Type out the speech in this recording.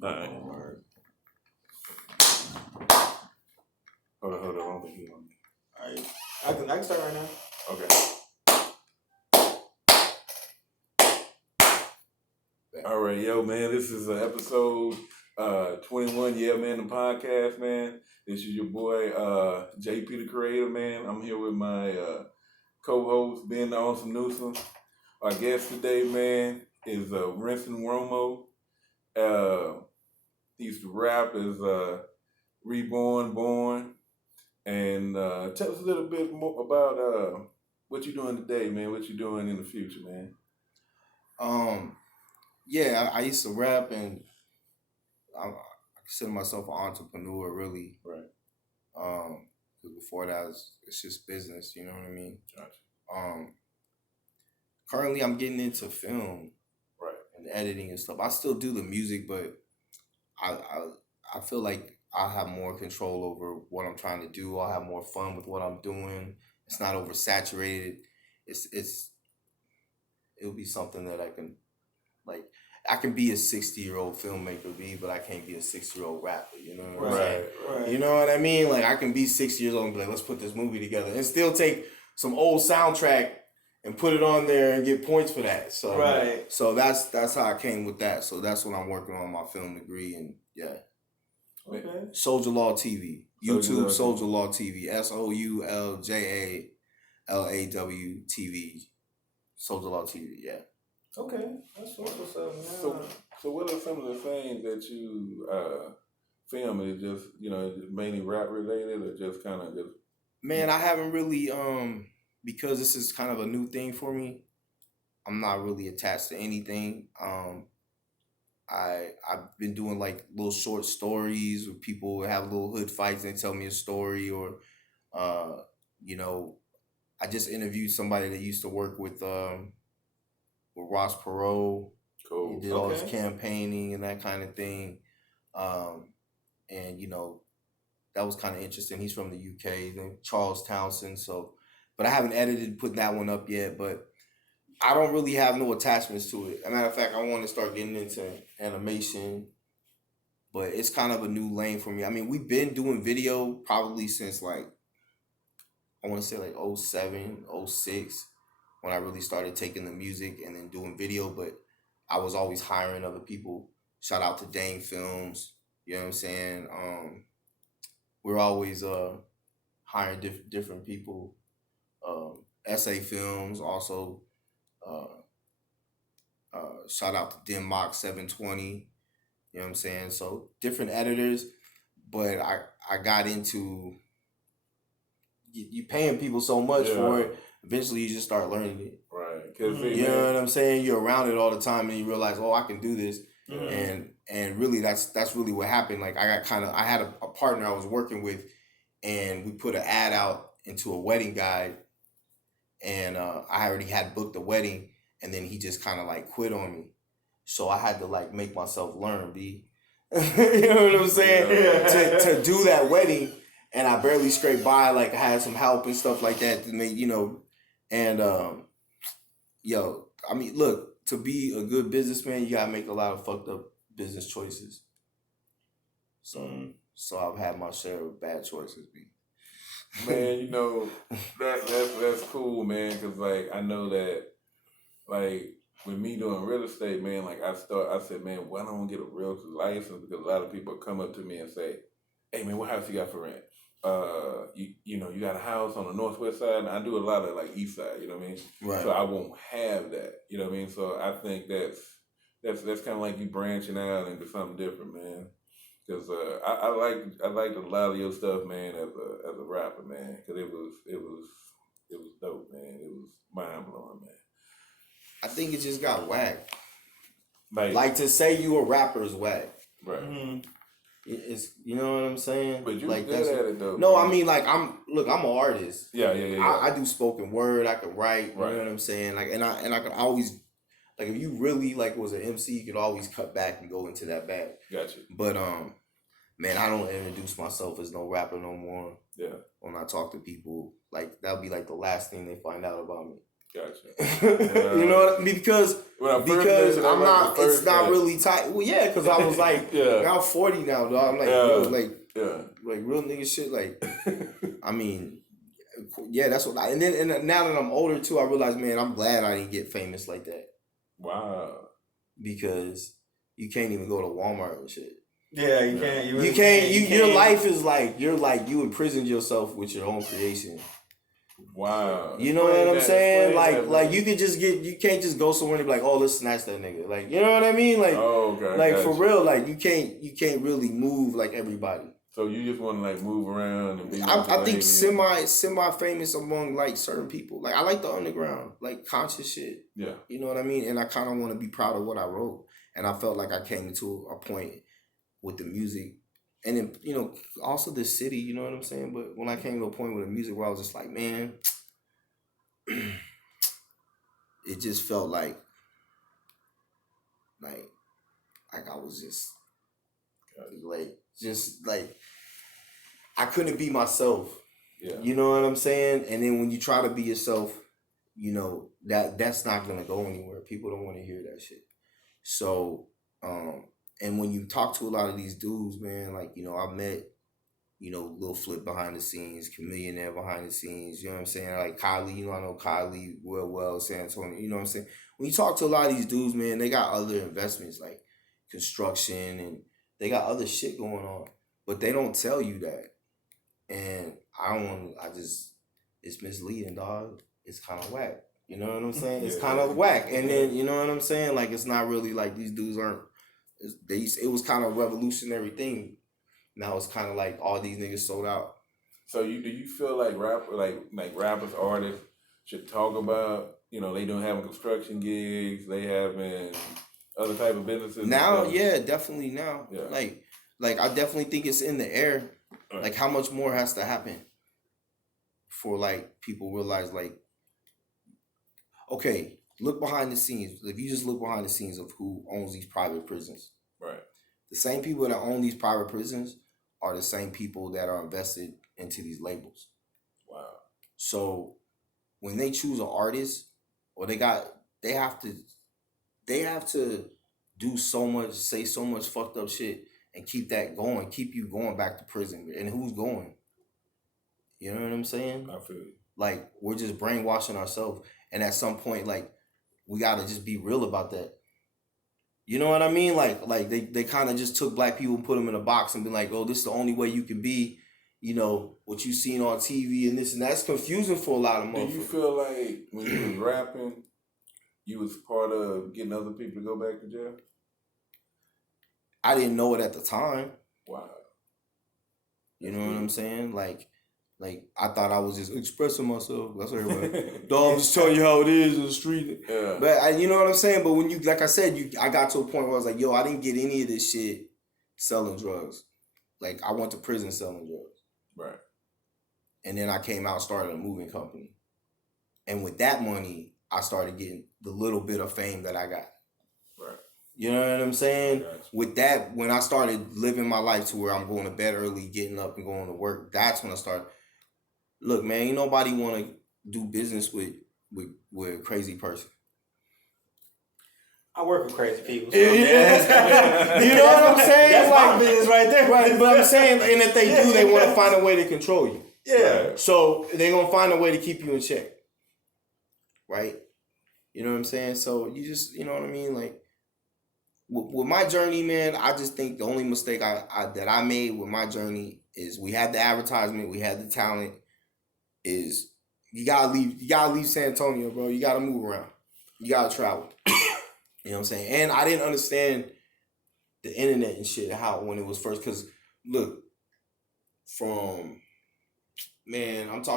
All right. Hold on. I don't think he on me. All right. I can start right now. Okay. All right, yo, man. This is episode 21. Yeah, man, the podcast, man. This is your boy JP the Creator, man. I'm here with my co-host Ben Awesome Newsom. Our guest today, man, is Renson Romo. He used to rap as Reborn Born. And tell us a little bit more about what you're doing today, man. What you're doing in the future, man. Yeah, I used to rap, and I consider myself an entrepreneur, really. Right. 'Cause before that, it's just business. You know what I mean? Gotcha. Currently, I'm getting into film, right, and editing and stuff. I still do the music, but I feel like I have more control over what I'm trying to do. I'll have more fun with what I'm doing. It's not oversaturated. It'll be something that I can, like, I can be a 60-year-old filmmaker, but I can't be a 60-year-old rapper. You know what I'm saying? Right. You know what I mean? Like, I can be 60 years old and be like, let's put this movie together, and still take some old soundtrack and put it on there and get points for that. So So that's how I came with that. So that's what I'm working on, my film degree, and yeah. Okay. Soldier Law TV. YouTube Soldier Law TV. SOULJALAW TV. Soldier Law TV, yeah. Okay. That's what's up, man. So what are some of the things that you film? Is it just, mainly rap related, or just kind of just... Man, I haven't really, because this is kind of a new thing for me, I'm not really attached to anything. I've been doing like little short stories where people have little hood fights and they tell me a story, or I just interviewed somebody that used to work with Ross Perot. Cool. He did all his campaigning and that kind of thing. And that was kind of interesting. He's from the UK, named Charles Townsend. But I haven't put that one up yet, but I don't really have no attachments to it. As a matter of fact, I want to start getting into animation, but it's kind of a new lane for me. I mean, we've been doing video probably since I want to say 07, 06, when I really started taking the music and then doing video, but I was always hiring other people. Shout out to Dane Films, you know what I'm saying? We're always hiring different people. SA Films also. Shout out to Denmark 720. You know what I'm saying? So different editors, but I got into you paying people so much for it. Eventually, you just start learning it. Right. You know what I'm saying? You're around it all the time, and you realize, I can do this. Mm-hmm. And really, that's really what happened. Like, I had a partner I was working with, and we put an ad out into a wedding guide, and I already had booked the wedding, and then he just kind of quit on me. So I had to make myself learn, B. You know what I'm saying? Yeah. To do that wedding, and I barely scraped by. I had some help and stuff like that to make, and I mean, look, to be a good businessman, you gotta make a lot of fucked up business choices. So I've had my share of bad choices, B. Man, that's cool, man, because I know that with me doing real estate, man, I said, man, why don't I get a realtor's license? Because a lot of people come up to me and say, hey, man, what house you got for rent? You got a house on the northwest side, and I do a lot of east side, you know what I mean? Right. So I won't have that, you know what I mean? So I think that's kind of like you branching out into something different, man. Because I liked a lot of your stuff, man, as a rapper, man. Because it was dope, man. It was mind blowing, man. I think it just got whacked. To say you a rapper is whack. Right. Mm-hmm. It's, you know what I'm saying? But you good at it though. No, man. I mean I'm an artist. Yeah. I do spoken word. I can write. Right. You know what I'm saying? And I can always if you really was an MC, you could always cut back and go into that bag. Gotcha. But man, I don't introduce myself as no rapper no more. Yeah. When I talk to people, that would be the last thing they find out about me. Gotcha. You know what I mean? Because When I first met you, I'm like not. the It's first not time. really tight. Well, yeah, because I was like, Yeah. I'm 40 now, dog. I'm like, Yeah. yo, like Yeah. real nigga shit. Like, I mean, yeah, that's what. And now that I'm older too, I realize, man, I'm glad I didn't get famous like that Wow. because you can't even go to Walmart and shit. Yeah, you can't. You can't. Your life is like you imprisoned yourself with your own creation. Wow. You know Explain what I'm that, saying? explain that, Like man. you could just you can't just go somewhere and be like, oh, let's snatch that nigga. Like, you know what I mean? Like, Oh, okay. like for Gotcha. real, like you can't really move like everybody. So you just want to like move around and be. I think semi famous among like certain people. Like I like the underground, like conscious shit. Yeah. You know what I mean? And I kind of want to be proud of what I wrote. And I felt like I came to a point with the music, and then also the city. You know what I'm saying? But when I came to a point with the music where I was just like, man, it just felt like I was just like I couldn't be myself. Yeah. You know what I'm saying? And then when you try to be yourself, that's not gonna go anywhere. People don't want to hear that shit. So, and when you talk to a lot of these dudes, man, like, I've met, Lil Flip behind the scenes, Chamillionaire behind the scenes, you know what I'm saying? Like Kylie, I know Kylie well, San Antonio, you know what I'm saying? When you talk to a lot of these dudes, man, they got other investments like construction and they got other shit going on, but they don't tell you that. And it's misleading, dog. It's kind of whack. You know what I'm saying? It's kind of whack. And then, you know what I'm saying? Like, it's not really like these dudes aren't, it was kind of a revolutionary thing. Now it's kind of like all these niggas sold out. So do you feel like rappers, artists should talk about, they don't have construction gigs, they having other type of businesses? Now, yeah, definitely now. Yeah. Like I definitely think it's in the air. Right. Like how much more has to happen for like people realize like, okay, look behind the scenes. If you just look behind the scenes of who owns these private prisons. Right. The same people that own these private prisons are the same people that are invested into these labels. Wow. So when they choose an artist, or they have to do so much, say so much fucked up shit and keep that going, keep you going back to prison. And who's going? You know what I'm saying? I feel you. Like, we're just brainwashing ourselves. And at some point, like, we gotta just be real about that. You know what I mean? Like they kind of just took black people and put them in a box and be like, oh, this is the only way you can be, what you seen on TV and this and that's confusing for a lot of motherfuckers. Do you feel like when you was rapping, you was part of getting other people to go back to jail? I didn't know it at the time. Wow. You know what I'm saying? Like I thought I was just expressing myself. That's everybody. Dog, I'm just telling you how it is in the street. Yeah. But you know what I'm saying? But when like I said, I got to a point where I was like, yo, I didn't get any of this shit selling drugs. Like I went to prison selling drugs. Right. And then I came out and started a moving company. And with that money, I started getting the little bit of fame that I got. Right. You know what I'm saying? Gotcha. With that, when I started living my life to where I'm going to bed early, getting up and going to work, that's when I started. Look, man, ain't nobody want to do business with a crazy person. I work with crazy people. So You know what I'm saying? That's like, my business right there. Right, but I'm saying, and if they do, they want to find a way to control you. Yeah. So they're going to find a way to keep you in check. Right? You know what I'm saying? So you just, you know what I mean? Like, with my journey, man, I just think the only mistake that I made with my journey is we had the advertisement, we had the talent, is you gotta leave San Antonio, bro. You gotta move around. You gotta travel. You know what I'm saying? And I didn't understand the internet and shit, when it was first, because look, I'm talking